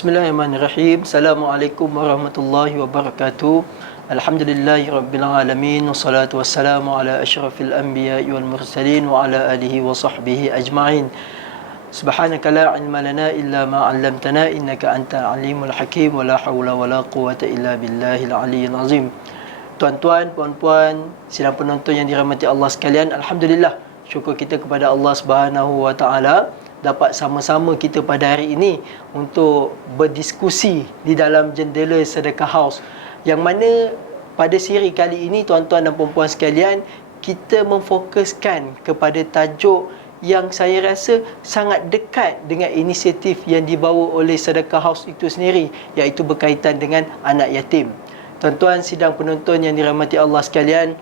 Bismillahirrahmanirrahim. Assalamualaikum warahmatullahi wabarakatuh. Alhamdulillahirabbil alamin wassalatu wassalamu ala asyrafil anbiya'i wal mursalin wa ala alihi wa sahbihi ajma'in. Subhanaka la ilma lana illa ma 'allamtana innaka antal alimul hakim wa la haula wa la quwwata illa billahil aliyyil azim. Tuan-tuan, puan-puan, sidang penonton yang dirahmati Allah sekalian, alhamdulillah, syukur kita kepada Allah Subhanahu wa taala dapat sama-sama kita pada hari ini untuk berdiskusi di dalam Jendela Sedekah House, yang mana pada siri kali ini, tuan-tuan dan puan-puan sekalian, kita memfokuskan kepada tajuk yang saya rasa sangat dekat dengan inisiatif yang dibawa oleh Sedekah House itu sendiri, iaitu berkaitan dengan anak yatim. Tuan-tuan sidang penonton yang dirahmati Allah sekalian,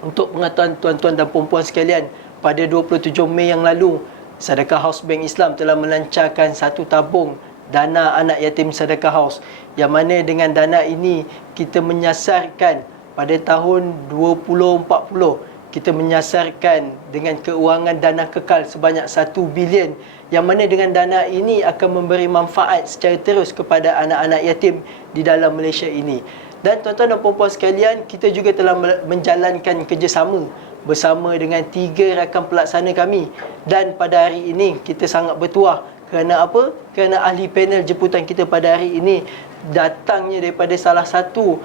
untuk pengetahuan tuan-tuan dan puan-puan sekalian, pada 27 Mei yang lalu, Sedekah House Bank Islam telah melancarkan satu tabung dana anak yatim Sedekah House, yang mana dengan dana ini kita menyasarkan pada tahun 2040, kita menyasarkan dengan keuangan dana kekal sebanyak 1 bilion, yang mana dengan dana ini akan memberi manfaat secara terus kepada anak-anak yatim di dalam Malaysia ini. Dan tuan-tuan dan puan-puan sekalian, kita juga telah menjalankan kerjasama bersama dengan 3 rakan pelaksana kami. Dan pada hari ini kita sangat bertuah. Kerana apa? Kerana ahli panel jemputan kita pada hari ini datangnya daripada salah satu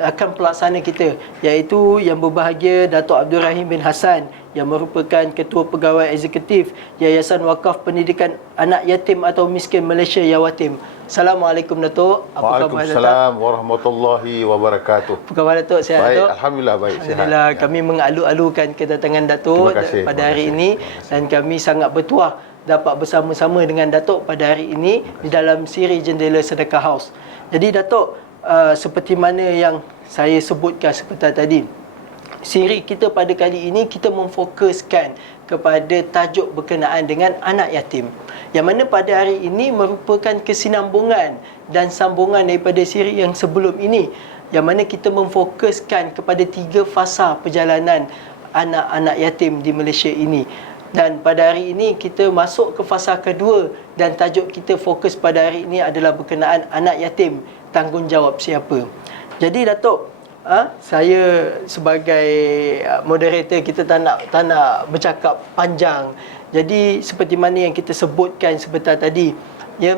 rakan pelaksana kita, iaitu yang berbahagia Datuk Abdul Rahim bin Hassan, yang merupakan Ketua Pegawai Eksekutif Yayasan Wakaf Pendidikan Anak Yatim atau Miskin Malaysia Yawatim. Assalamualaikum Datuk. Apa khabar Datuk? Waalaikumsalam warahmatullahi wabarakatuh. Apa khabar Datuk? Sihat baik, Datuk? Alhamdulillah baik. Alhamdulillah, sihat. Kami mengalu-alukan kedatangan Datuk pada hari ini, dan kami sangat bertuah dapat bersama-sama dengan Datuk pada hari ini di dalam siri Jendela Sedekah House. Jadi Datuk, seperti mana yang saya sebutkan sebentar tadi, siri kita pada kali ini kita memfokuskan kepada tajuk berkenaan dengan anak yatim, yang mana pada hari ini merupakan kesinambungan dan sambungan daripada siri yang sebelum ini, yang mana kita memfokuskan kepada 3 fasa perjalanan anak-anak yatim di Malaysia ini. Dan pada hari ini kita masuk ke fasa kedua, dan tajuk kita fokus pada hari ini adalah berkenaan anak yatim, tanggungjawab siapa. Jadi Datuk, saya sebagai moderator, kita tak nak bercakap panjang. Jadi seperti mana yang kita sebutkan sebentar tadi, ya,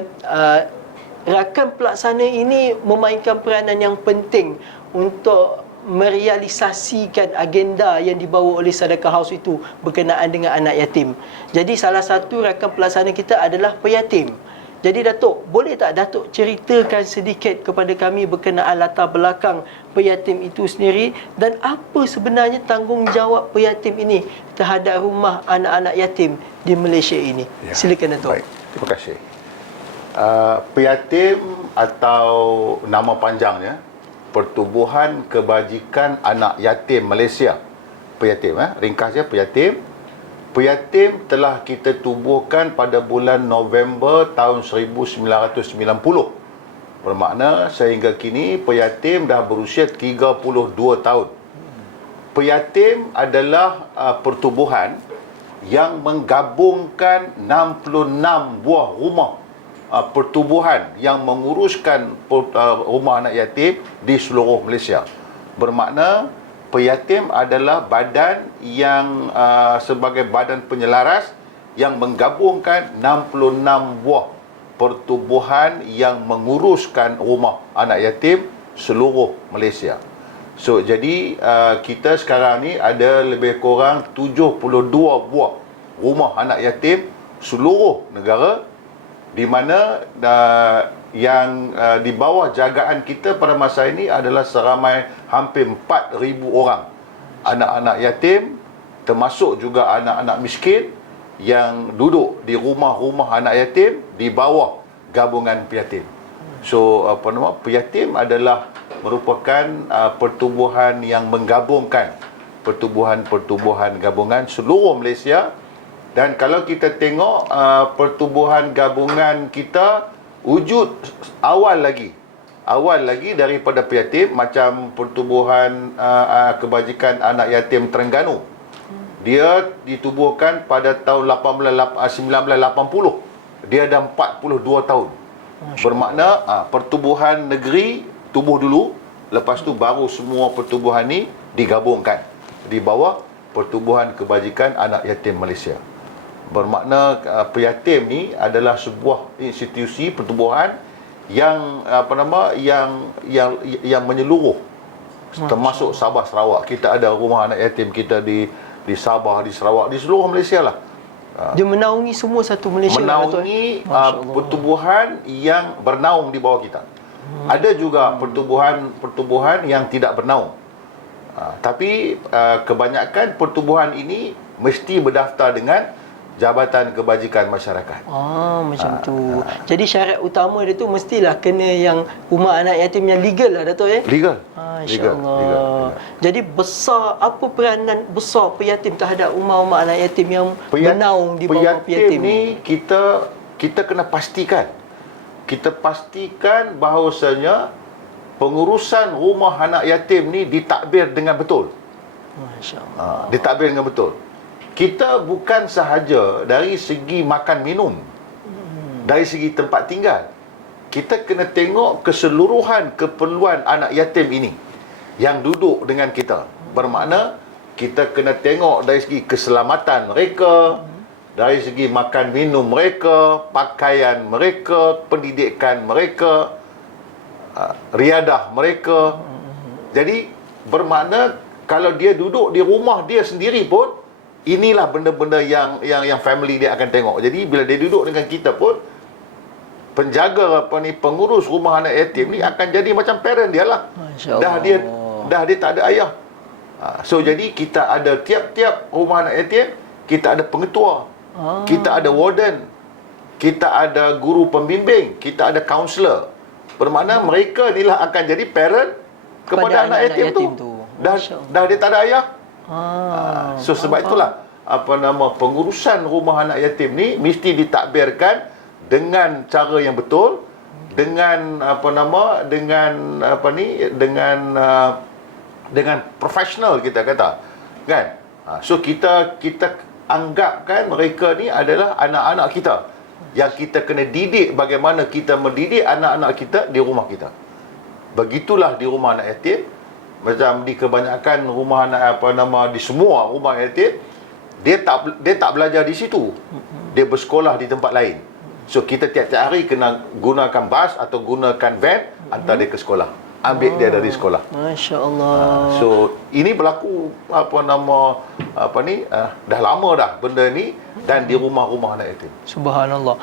rakan pelaksana ini memainkan peranan yang penting untuk merealisasikan agenda yang dibawa oleh Sedekah House itu berkenaan dengan anak yatim. Jadi salah satu rakan pelaksana kita adalah peyatim. Jadi Datuk, boleh tak Datuk ceritakan sedikit kepada kami berkenaan latar belakang peyatim itu sendiri, dan apa sebenarnya tanggungjawab peyatim ini terhadap rumah anak-anak yatim di Malaysia ini? Ya. Silakan Datuk. Baik, terima kasih. Peyatim atau nama panjangnya Pertubuhan Kebajikan Anak Yatim Malaysia. Peyatim, ringkasnya Peyatim. Peyatim telah kita tubuhkan pada bulan November tahun 1990. Bermakna sehingga kini peyatim dah berusia 32 tahun. Peyatim adalah pertubuhan yang menggabungkan 66 buah rumah pertubuhan yang menguruskan rumah anak yatim di seluruh Malaysia. Bermakna peyatim adalah badan yang sebagai badan penyelaras yang menggabungkan 66 buah pertubuhan yang menguruskan rumah anak yatim seluruh Malaysia. So jadi kita sekarang ni ada lebih kurang 72 buah rumah anak yatim seluruh negara, di mana yang di bawah jagaan kita pada masa ini adalah seramai hampir 4,000 orang anak-anak yatim, termasuk juga anak-anak miskin yang duduk di rumah-rumah anak yatim di bawah gabungan peyatim. So peyatim adalah merupakan pertubuhan yang menggabungkan pertubuhan gabungan seluruh Malaysia. Dan kalau kita tengok pertubuhan gabungan kita wujud awal lagi daripada peyatim, macam Pertubuhan Kebajikan Anak Yatim Terengganu. Dia ditubuhkan pada tahun 1980. Dia dah 42 tahun. Bermakna pertubuhan negeri tubuh dulu, lepas tu baru semua pertubuhan ni digabungkan di bawah Pertubuhan Kebajikan Anak Yatim Malaysia. Bermakna Peyatim ni adalah sebuah institusi pertubuhan yang yang menyeluruh, termasuk Sabah Sarawak. Kita ada rumah anak yatim kita di Sabah, di Sarawak, di seluruh Malaysia lah. Dia menaungi semua satu Malaysia. Menaungi pertubuhan yang bernaung di bawah kita. Ada juga pertubuhan yang tidak bernaung. Tapi kebanyakan pertubuhan ini mesti berdaftar dengan Jabatan Kebajikan Masyarakat. Macam tu. Jadi syarat utama dia tu mestilah kena yang rumah anak yatim yang legal lah Dato' Legal. InsyaAllah. Jadi apa peranan besar peyatim terhadap rumah-rumah anak yatim yang bernaung di bawah peyatim ni kita kena pastikan. Kita pastikan bahawasanya pengurusan rumah anak yatim ni ditadbir dengan betul. Masya-Allah. Ditadbir dengan betul. Kita bukan sahaja dari segi makan minum, dari segi tempat tinggal. Kita kena tengok keseluruhan keperluan anak yatim ini yang duduk dengan kita. Bermakna kita kena tengok dari segi keselamatan mereka, dari segi makan minum mereka, pakaian mereka, pendidikan mereka, riadah mereka. Jadi bermakna kalau dia duduk di rumah dia sendiri pun, inilah benda-benda yang family dia akan tengok. Jadi bila dia duduk dengan kita pun, penjaga pengurus rumah anak yatim ni akan jadi macam parent dia lah. Dah dia tak ada ayah. So jadi kita ada tiap-tiap rumah anak yatim, kita ada pengetua, kita ada warden, kita ada guru pembimbing, kita ada kaunselor. Bermakna mereka inilah akan jadi parent kepada anak yatim tu. Dah dia tak ada ayah. So sebab itulah pengurusan rumah anak yatim ni mesti ditadbirkan dengan cara yang betul, dengan dengan profesional, kita kata, kan. So kita anggapkan mereka ni adalah anak-anak kita yang kita kena didik bagaimana kita mendidik anak-anak kita di rumah kita. Begitulah di rumah anak yatim. Macam di kebanyakan rumah anak di semua rumah yatim, dia tak belajar di situ. Dia bersekolah di tempat lain. So kita tiap-tiap hari kena gunakan bas atau gunakan van hantar dia ke sekolah. Ambil dia dari sekolah. Masya-Allah. So ini berlaku dah lama dah benda ni, dan di rumah-rumah anak yatim. Subhanallah.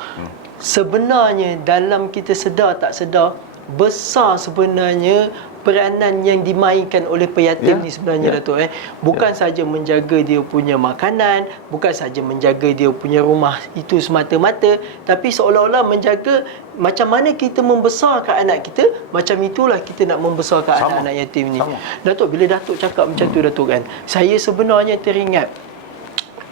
Sebenarnya dalam kita sedar tak sedar, besar sebenarnya peranan yang dimainkan oleh peyatim ni sebenarnya Dato'. Bukan saja menjaga dia punya makanan, bukan saja menjaga dia punya rumah itu semata-mata, tapi seolah-olah menjaga macam mana kita membesarkan anak kita, macam itulah kita nak membesarkan anak-anak yatim ni. Datuk, bila Datuk cakap macam tu Datuk, kan, saya sebenarnya teringat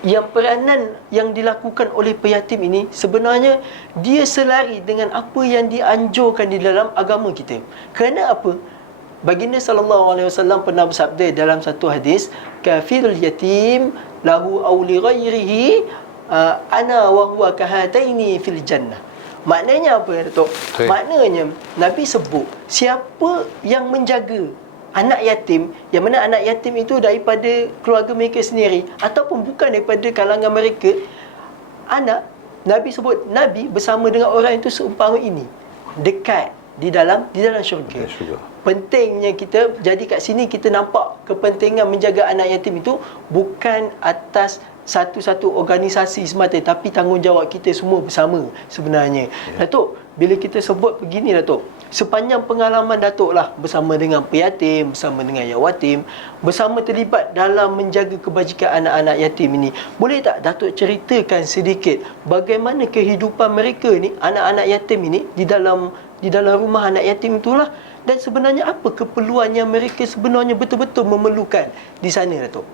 yang peranan yang dilakukan oleh peyatim ini sebenarnya dia selari dengan apa yang dianjurkan di dalam agama kita. Kerana apa? Baginda sallallahu alaihi wasallam pernah bersabda dalam satu hadis, kafirul yatim lahu aw li ghairihi ana wa huwa kahataini fil jannah. Maknanya apa, Datuk? Maknanya Nabi sebut siapa yang menjaga anak yatim, yang mana anak yatim itu daripada keluarga mereka sendiri ataupun bukan daripada kalangan mereka, Nabi sebut, Nabi bersama dengan orang itu seumpama ini, dekat di dalam syurga. Pentingnya kita, jadi kat sini kita nampak kepentingan menjaga anak yatim itu bukan atas satu-satu organisasi semata, tapi tanggungjawab kita semua bersama sebenarnya. Datuk, bila kita sebut begini Datuk, sepanjang pengalaman Datuk lah bersama dengan peyatim, bersama dengan yatim, bersama terlibat dalam menjaga kebajikan anak-anak yatim ini, boleh tak Datuk ceritakan sedikit bagaimana kehidupan mereka ni, anak-anak yatim ini di dalam rumah anak yatim itulah, dan sebenarnya apa keperluan yang mereka sebenarnya betul-betul memerlukan di sana Datuk?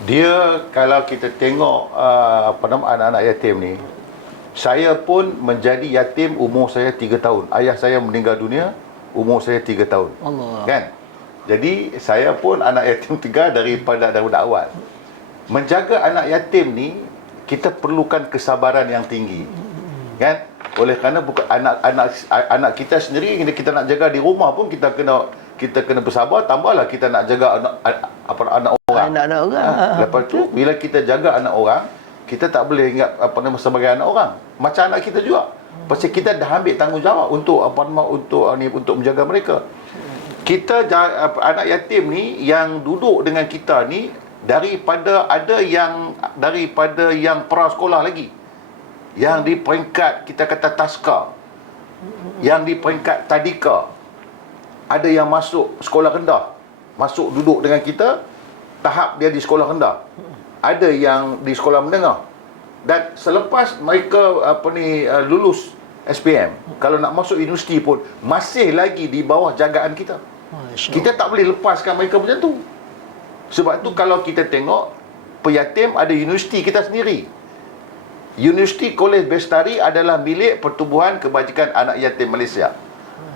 Dia, kalau kita tengok anak-anak yatim ni, saya pun menjadi yatim umur saya 3 tahun. Ayah saya meninggal dunia umur saya 3 tahun. Allah. Kan? Jadi saya pun anak yatim tegar daripada awal. Menjaga anak yatim ni, kita perlukan kesabaran yang tinggi. Kan? Oleh kerana bukan anak kita sendiri, kita nak jaga di rumah pun kita kena bersabar, tambahlah kita nak jaga anak orang. Anak-anak orang. Lepas tu bila kita jaga anak orang, kita tak boleh ingat sebagai anak orang. Macam anak kita juga. Pasal kita dah ambil tanggungjawab untuk menjaga mereka. Kita anak yatim ni yang duduk dengan kita ni daripada yang prasekolah lagi. Yang di peringkat kita kata taska. Yang di peringkat tadika. Ada yang masuk sekolah rendah, masuk duduk dengan kita, tahap dia di sekolah rendah. Ada yang di sekolah menengah. Dan selepas mereka lulus SPM, kalau nak masuk universiti pun masih lagi di bawah jagaan kita. Kita tak boleh lepaskan mereka macam tu. Sebab tu kalau kita tengok Peyatim ada universiti kita sendiri. Universiti Kolej Bestari adalah milik Pertubuhan Kebajikan Anak Yatim Malaysia.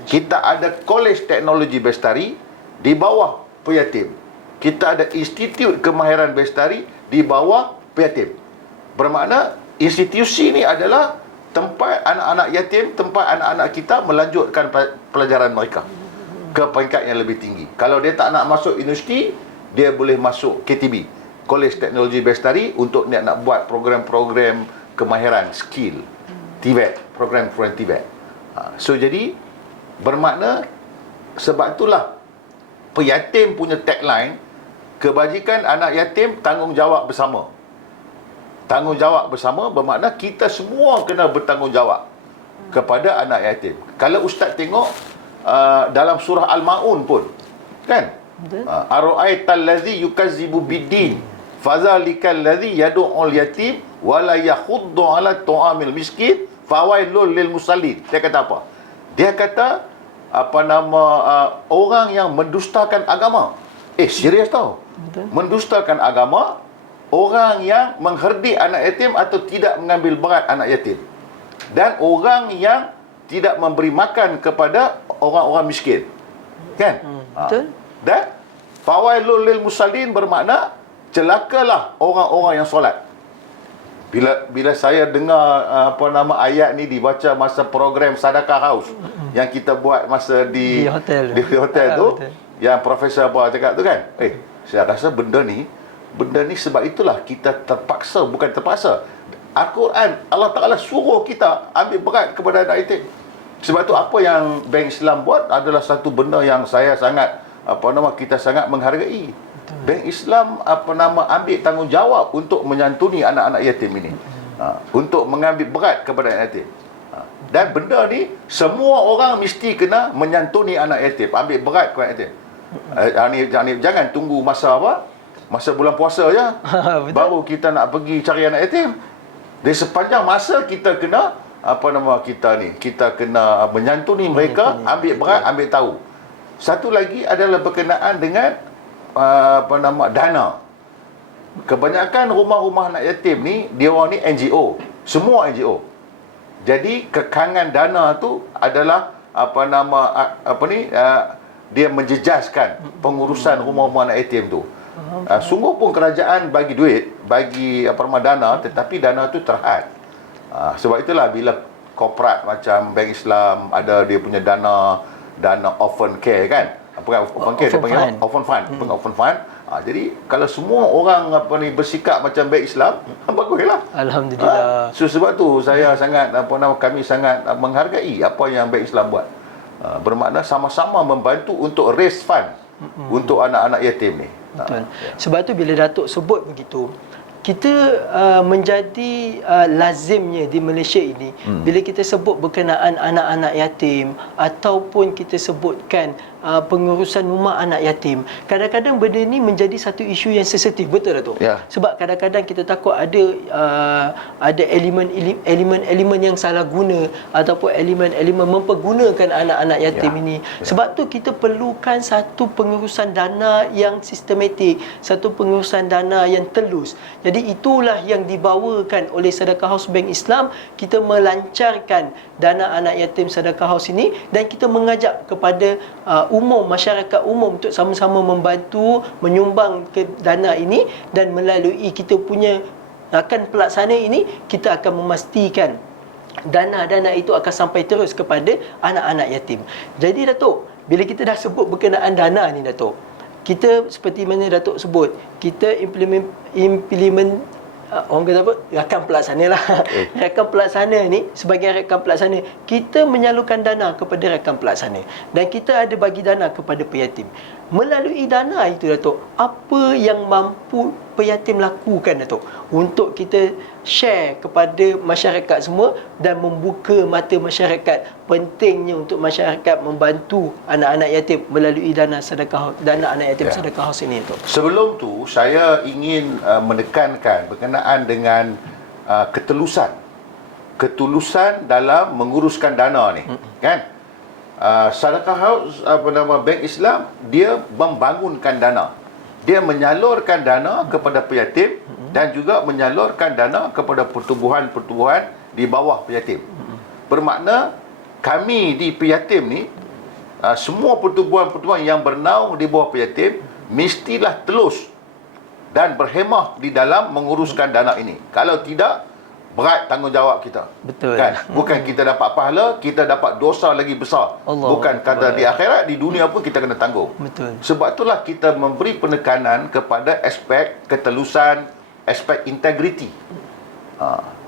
Kita ada Kolej Teknologi Bestari di bawah Peyatim. Kita ada Institut Kemahiran Bestari di bawah Peyatim. Bermakna institusi ni adalah tempat anak-anak yatim, tempat anak-anak kita melanjutkan pelajaran mereka ke peringkat yang lebih tinggi. Kalau dia tak nak masuk universiti, dia boleh masuk KTB, Kolej Teknologi Bestari, untuk dia nak buat program-program kemahiran, skill, TVET, program-program TVET. So jadi bermakna sebab itulah Peyatim punya tagline, kebajikan anak yatim, tanggungjawab bersama. Tanggungjawab bersama bermakna kita semua kena bertanggungjawab kepada anak yatim. Kalau ustaz tengok dalam surah Al-Maun pun, kan? Ara'aital ladzi yukazzibu biddin fadzalikal ladzi yad'ul yatim wa la yakhuddu 'ala ta'amil miskin fawailul lil musallin. Dia kata apa? Dia kata orang yang mendustakan agama. Serius tau. Mendustakan agama, orang yang mengherdik anak yatim atau tidak mengambil berat anak yatim, dan orang yang tidak memberi makan kepada orang-orang miskin, kan? Betul. Dan fawailul lil musallin bermakna celakalah orang-orang yang solat. Bila saya dengar ayat ni dibaca masa program Sadaqah House yang kita buat masa di hotel tu, betul. yang Profesor cakap tu kan, saya rasa benda ni sebab itulah kita terpaksa, bukan terpaksa, Al-Quran, Allah Ta'ala suruh kita ambil berat kepada anak yatim. Sebab tu apa yang Bank Islam buat adalah satu benda yang saya sangat kita sangat menghargai. Betul. Bank Islam ambil tanggungjawab untuk menyantuni anak-anak yatim ini, untuk mengambil berat kepada anak yatim. Dan benda ni semua orang mesti kena menyantuni anak yatim, ambil berat kepada anak yatim. Jangan tunggu masa bulan puasa je baru kita nak pergi cari anak yatim. Di sepanjang masa kita kena kita kena menyantuni mereka, ambil berat, ambil tahu. Satu lagi adalah berkenaan dengan dana. Kebanyakan rumah-rumah anak yatim ni, dia orang ni NGO, semua NGO. Jadi kekangan dana tu adalah dia menjejaskan pengurusan rumah-rumah anak yatim tu. Sungguh pun kerajaan bagi duit, bagi dana, tetapi dana tu terhad. Sebab itulah bila korporat macam Bank Islam ada dia punya dana orphan care, kan? Orphan care, dia panggil orphan fund. Jadi kalau semua orang bersikap macam Bank Islam, baguslah. Alhamdulillah. So sebab tu saya sangat kami sangat menghargai apa yang Bank Islam buat. Bermakna sama-sama membantu untuk raise fund untuk anak-anak yatim ni. Betul. Sebab tu bila Datuk sebut begitu, kita menjadi lazimnya di Malaysia ini, bila kita sebut berkenaan anak-anak yatim ataupun kita sebutkan pengurusan rumah anak yatim, kadang-kadang benda ni menjadi satu isu yang sensitif, betul Datuk? Ya. Sebab kadang-kadang kita takut ada elemen yang salah guna ataupun elemen mempergunakan anak-anak yatim ini. Sebab tu kita perlukan satu pengurusan dana yang sistematik, satu pengurusan dana yang telus. Jadi itulah yang dibawakan oleh Sadaqah House Bank Islam. Kita melancarkan dana anak yatim Sadaqah House ini dan kita mengajak kepada masyarakat umum untuk sama-sama membantu menyumbang ke dana ini, dan melalui kita punya rakan pelaksana ini kita akan memastikan dana-dana itu akan sampai terus kepada anak-anak yatim. Jadi Datuk, bila kita dah sebut berkenaan dana ni Datuk, kita seperti mana Datuk sebut, kita implement orang kata apa, rakan pelaksana lah. Rakan pelaksana ni, sebagai rakan pelaksana, kita menyalurkan dana kepada rakan pelaksana dan kita ada bagi dana kepada peyatim. Melalui dana itu Datuk, apa yang mampu peyatim lakukan Datuk untuk kita share kepada masyarakat semua dan membuka mata masyarakat pentingnya untuk masyarakat membantu anak-anak yatim melalui dana anak yatim sedekah haus ini Datuk. Sebelum tu saya ingin menekankan berkenaan dengan ketulusan dalam menguruskan dana ni, kan? Sedekah haus Bank Islam, dia membangunkan dana, dia menyalurkan dana kepada peyatim dan juga menyalurkan dana kepada pertubuhan-pertubuhan di bawah peyatim. Bermakna kami di peyatim ni, semua pertubuhan-pertubuhan yang bernaung di bawah peyatim mestilah telus dan berhemah di dalam menguruskan dana ini. Kalau tidak, berat tanggungjawab kita. Betul. Kan? Bukan kita dapat pahala, kita dapat dosa lagi besar. Bukan kata di akhirat, di dunia pun kita kena tanggung. Betul. Sebab itulah kita memberi penekanan kepada aspek ketelusan, aspek integriti.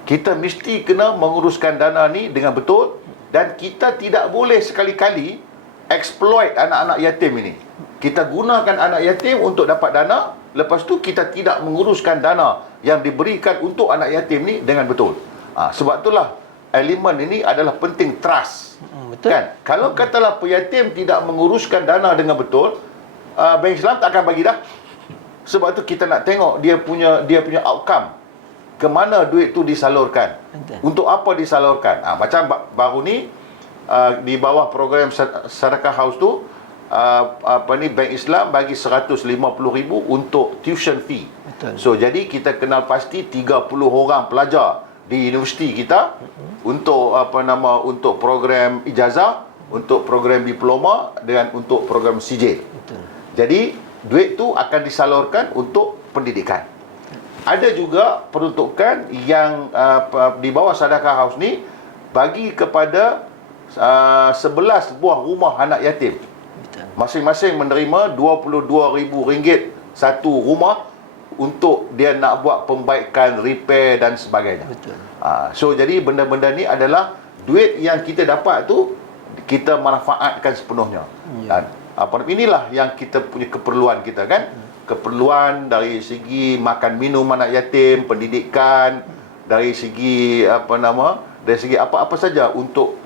Kita mesti kena menguruskan dana ni dengan betul dan kita tidak boleh sekali-kali exploit anak-anak yatim ini. Kita gunakan anak yatim untuk dapat dana, lepas tu kita tidak menguruskan dana yang diberikan untuk anak yatim ni dengan betul. Sebab itulah elemen ini adalah penting, trust. Betul. Kan? Kalau katalah peyatim tidak menguruskan dana dengan betul, Bank Islam tak akan bagi dah. Sebab tu kita nak tengok dia punya outcome. Ke mana duit tu disalurkan? Betul. Untuk apa disalurkan? Macam baru ni di bawah program Sedekah Haus tu, Bank Islam bagi 150,000 untuk tuition fee. Betul. So jadi kita kenal pasti 30 orang pelajar di universiti kita untuk untuk program ijazah, untuk program diploma dan untuk program CJ. Betul. Jadi duit tu akan disalurkan untuk pendidikan. Ada juga peruntukan yang di bawah Sedekah Haus ni bagi kepada 11 buah rumah anak yatim. Masing-masing menerima RM22,000 satu rumah untuk dia nak buat pembaikan, repair dan sebagainya. Betul. So jadi benda-benda ni adalah duit yang kita dapat tu kita manfaatkan sepenuhnya. Dan inilah yang kita punya keperluan kita, kan? Keperluan dari segi makan minum anak yatim, pendidikan, dari segi dari segi apa-apa saja untuk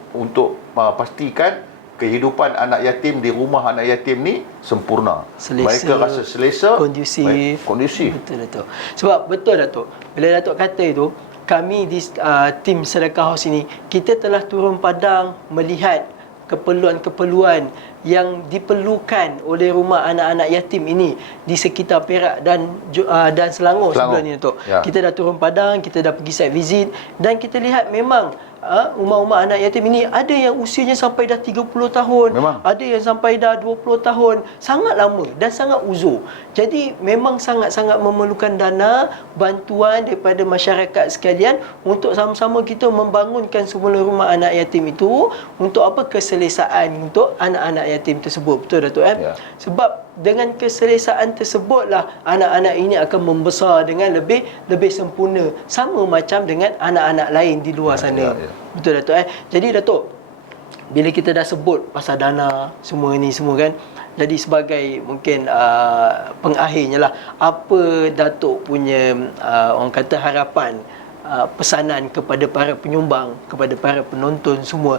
pastikan kehidupan anak yatim di rumah anak yatim ni sempurna. Mereka rasa selesa, kondusif. Betul Datuk. Sebab betul Datuk, bila Datuk kata itu, kami di tim Sedekah Haus ini, kita telah turun padang melihat keperluan-keperluan yang diperlukan oleh rumah anak-anak yatim ini di sekitar Perak dan Selangor sebelah ni Datuk. Ya. Kita dah turun padang, kita dah pergi site visit dan kita lihat memang rumah-rumah anak yatim ini ada yang usianya sampai dah 30 tahun, memang. Ada yang sampai dah 20 tahun, sangat lama dan sangat uzur. Jadi memang sangat-sangat memerlukan dana bantuan daripada masyarakat sekalian untuk sama-sama kita membangunkan semula rumah anak yatim itu untuk apa? Keselesaan untuk anak-anak yatim tersebut. Betul Datuk Ya. Sebab dengan keselesaan tersebutlah anak-anak ini akan membesar dengan lebih sempurna, sama macam dengan anak-anak lain di luar sana. Betul Datuk Jadi Datuk, bila kita dah sebut pasal dana semua ni semua, kan, jadi sebagai mungkin pengakhirnya lah, apa Datuk punya orang kata harapan, pesanan kepada para penyumbang, kepada para penonton semua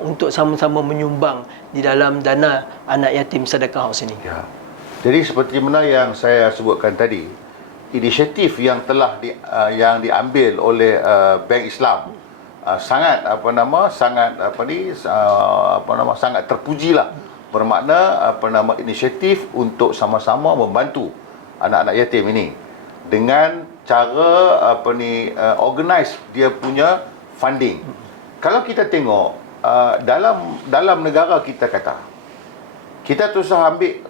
untuk sama-sama menyumbang di dalam dana anak yatim Sedekah Haus ini? Ya. Jadi seperti mana yang saya sebutkan tadi, inisiatif yang telah yang diambil oleh Bank Islam sangat sangat terpujilah. Bermakna inisiatif untuk sama-sama membantu anak-anak yatim ini dengan cara organize dia punya funding. Kalau kita tengok dalam negara kita kita terus ambil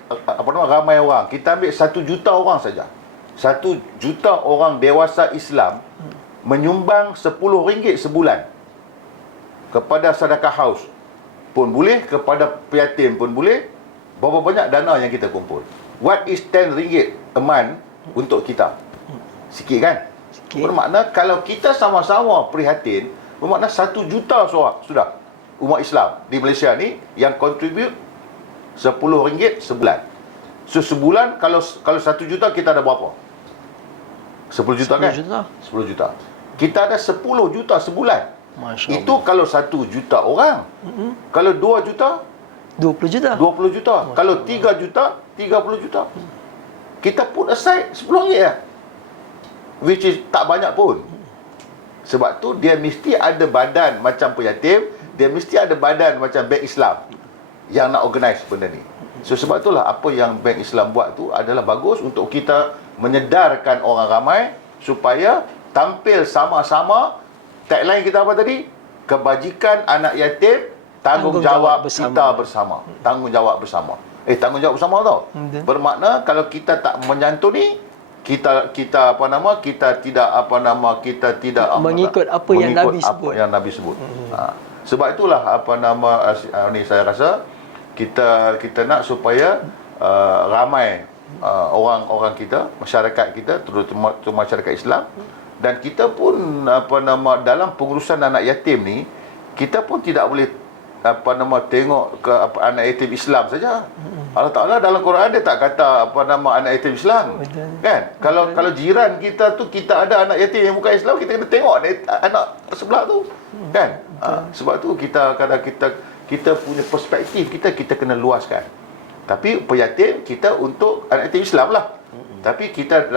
ramai orang, kita ambil 1 juta orang saja. 1 juta orang dewasa Islam menyumbang RM10 sebulan kepada sedekah haus pun boleh, kepada piatim pun boleh. Berapa banyak dana yang kita kumpul? What is 10 ringgit a month untuk kita? Sikit kan? Sikit. Bermakna kalau kita sama-sama prihatin, bermakna 1 juta sudah umat Islam di Malaysia ni yang contribute RM10 sebulan. So sebulan kalau 1 juta kita ada berapa? 10 juta kan? 10 juta. 10 juta. Kita ada 10 juta sebulan. Masya Itu kalau 1 juta orang. Kalau 2 juta, 20 juta. 20 juta. Kalau 3 juta, 30 juta. Kita put aside RM10 ya. Which is tak banyak pun. Sebab tu dia mesti ada badan macam penyatim, dia mesti ada badan macam Bank Islam yang nak organize benda ni. So sebab itulah apa yang Bank Islam buat tu adalah bagus untuk kita menyedarkan orang ramai supaya tampil sama-sama. Tagline kita apa tadi? Kebajikan anak yatim, tanggungjawab kita bersama. Tanggungjawab bersama. Tanggungjawab bersama tau. Bermakna kalau kita tak menyantuni, kita tidak mengikut apa yang Nabi sebut. Sebab itulah ni saya rasa kita nak supaya ramai orang-orang kita, masyarakat kita, terutama masyarakat Islam, dan kita pun dalam pengurusan anak yatim ni, kita pun tidak boleh tengok ke anak yatim Islam saja. Allah Taala dalam Quran dia tak kata anak yatim Islam. Betul. Kan? Kalau jiran kita tu kita ada anak yatim yang bukan Islam, kita kena tengok anak sebelah tu. Kan? Sebab tu kita punya perspektif kita kena luaskan. Tapi peyatim kita untuk anak yatim Islam lah. Tapi kita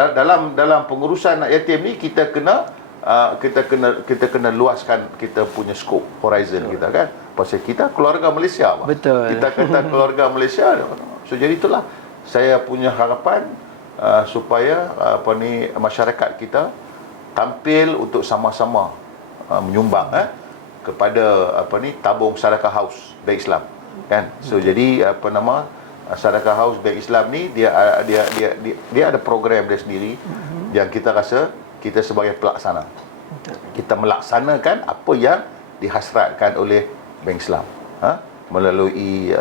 dalam pengurusan anak yatim ni kita kena luaskan kita punya scope, horizon kita kan. Pasal kita keluarga Malaysia. Betul. Kita kata keluarga Malaysia. So jadi itulah saya punya harapan supaya masyarakat kita tampil untuk sama-sama menyumbang kepada tabung sedekah haus Bank Islam kan. So jadi sedekah haus Bank Islam ni dia ada program dia sendiri yang kita rasa kita sebagai pelaksana kita melaksanakan apa yang dihasratkan oleh Bank Islam melalui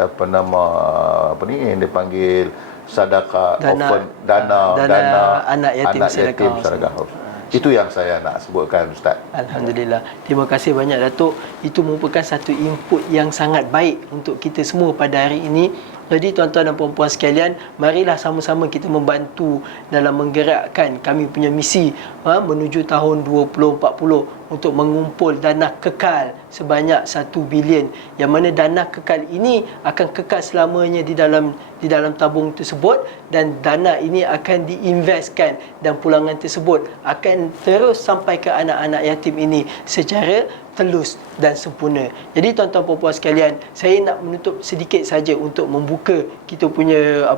yang dipanggil sedekah dana anak yatim sedekah haus. Itu yang saya nak sebutkan, Ustaz. Alhamdulillah. Terima kasih banyak, Datuk. Itu merupakan satu input yang sangat baik untuk kita semua pada hari ini. Jadi tuan-tuan dan puan-puan sekalian, marilah sama-sama kita membantu dalam menggerakkan kami punya misi menuju tahun 2040 untuk mengumpul dana kekal sebanyak 1 bilion, yang mana dana kekal ini akan kekal selamanya di dalam tabung tersebut, dan dana ini akan diinvestkan dan pulangan tersebut akan terus sampai ke anak-anak yatim ini secara telus dan sempurna. Jadi tuan-tuan puan-puan sekalian, saya nak menutup sedikit saja untuk membuka kita punya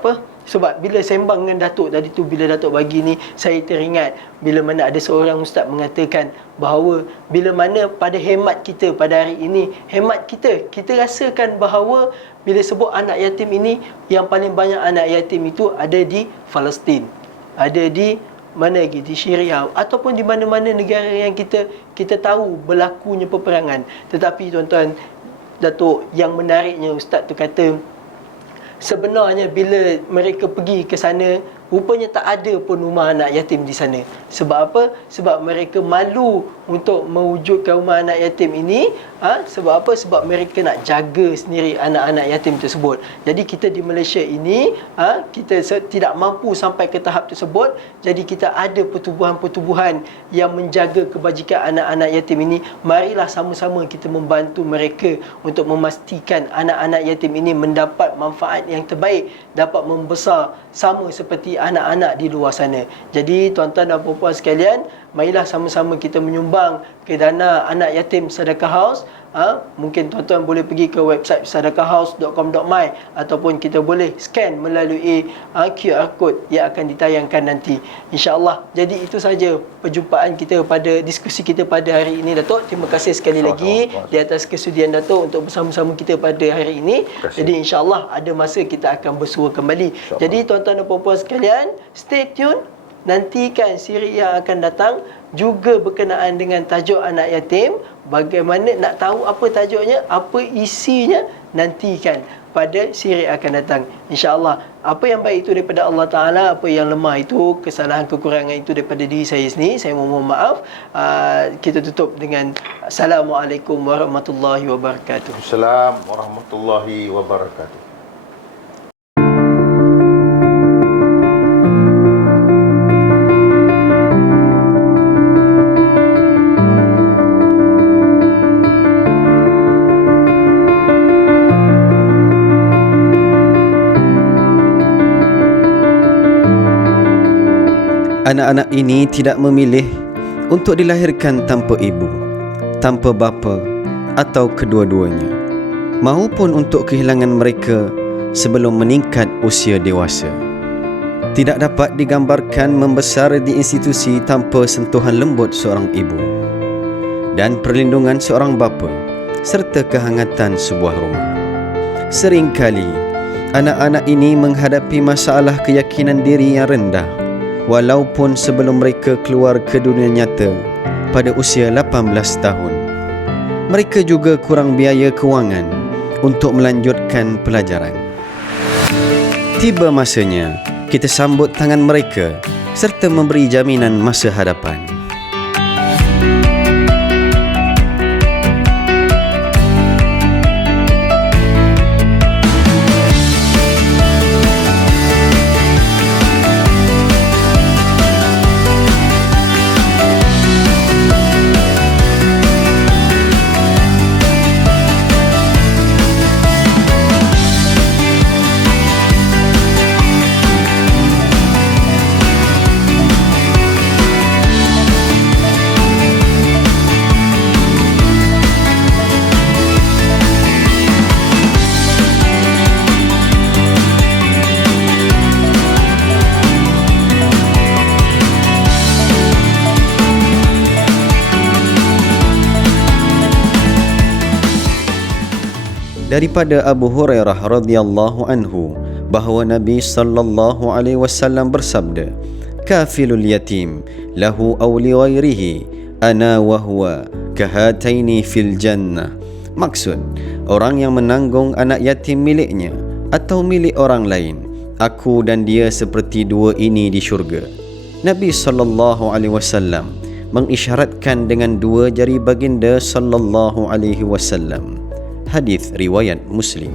sebab bila sembang dengan Datuk tadi tu, bila Datuk bagi ni, saya teringat bila mana ada seorang ustaz mengatakan bahawa bila mana pada hemat kita pada hari ini, hemat kita rasakan bahawa bila sebut anak yatim ini, yang paling banyak anak yatim itu ada di Palestin, ada di mana lagi, di Syria ataupun di mana-mana negara yang kita tahu berlakunya peperangan. Tetapi tuan-tuan, Datuk, yang menariknya ustaz tu kata sebenarnya bila mereka pergi ke sana, rupanya tak ada pun rumah anak yatim di sana. Sebab apa? Sebab mereka malu untuk mewujudkan rumah anak yatim ini. Sebab apa? Sebab mereka nak jaga sendiri anak-anak yatim tersebut. Jadi kita di Malaysia ini, kita tidak mampu sampai ke tahap tersebut. Jadi kita ada pertubuhan-pertubuhan yang menjaga kebajikan anak-anak yatim ini. Marilah sama-sama kita membantu mereka untuk memastikan anak-anak yatim ini mendapat manfaat yang terbaik, dapat membesar sama seperti anak-anak di luar sana. Jadi tuan-tuan dan puan-puan sekalian, marilah sama-sama kita menyumbang ke dana anak yatim sedekah haus. Mungkin tuan-tuan boleh pergi ke website sedekahhaus.com.my ataupun kita boleh scan melalui QR code yang akan ditayangkan nanti, insya-Allah. Jadi itu saja perjumpaan kita pada diskusi kita pada hari ini, Datuk. Terima kasih sekali lagi di atas kesudian Datuk untuk bersama-sama kita pada hari ini. Jadi insya-Allah ada masa kita akan bersua kembali. Jadi tuan-tuan dan puan-puan sekalian, stay tune nantikan siri yang akan datang juga berkenaan dengan tajuk anak yatim. Bagaimana nak tahu apa tajuknya, apa isinya, nantikan pada siri akan datang, insya-Allah. Apa yang baik itu daripada Allah Ta'ala, apa yang lemah itu, kesalahan kekurangan itu daripada diri saya sendiri, saya mohon maaf. Kita tutup dengan Assalamualaikum warahmatullahi wabarakatuh. Assalamualaikum warahmatullahi wabarakatuh. Anak-anak ini tidak memilih untuk dilahirkan tanpa ibu, tanpa bapa atau kedua-duanya, maupun untuk kehilangan mereka sebelum meningkat usia dewasa. Tidak dapat digambarkan membesar di institusi tanpa sentuhan lembut seorang ibu dan perlindungan seorang bapa serta kehangatan sebuah rumah. Seringkali anak-anak ini menghadapi masalah keyakinan diri yang rendah walaupun sebelum mereka keluar ke dunia nyata pada usia 18 tahun. Mereka juga kurang biaya kewangan untuk melanjutkan pelajaran. Tiba masanya kita sambut tangan mereka serta memberi jaminan masa hadapan. Daripada Abu Hurairah radhiyallahu anhu bahawa Nabi sallallahu alaihi wasallam bersabda, "Kafilul yatim lahu aw li ghairihi ana wa huwa kahataini fil jannah." Maksud, orang yang menanggung anak yatim miliknya atau milik orang lain, aku dan dia seperti dua ini di syurga. Nabi sallallahu alaihi wasallam mengisyaratkan dengan dua jari baginda sallallahu alaihi wasallam. Hadis riwayat Muslim.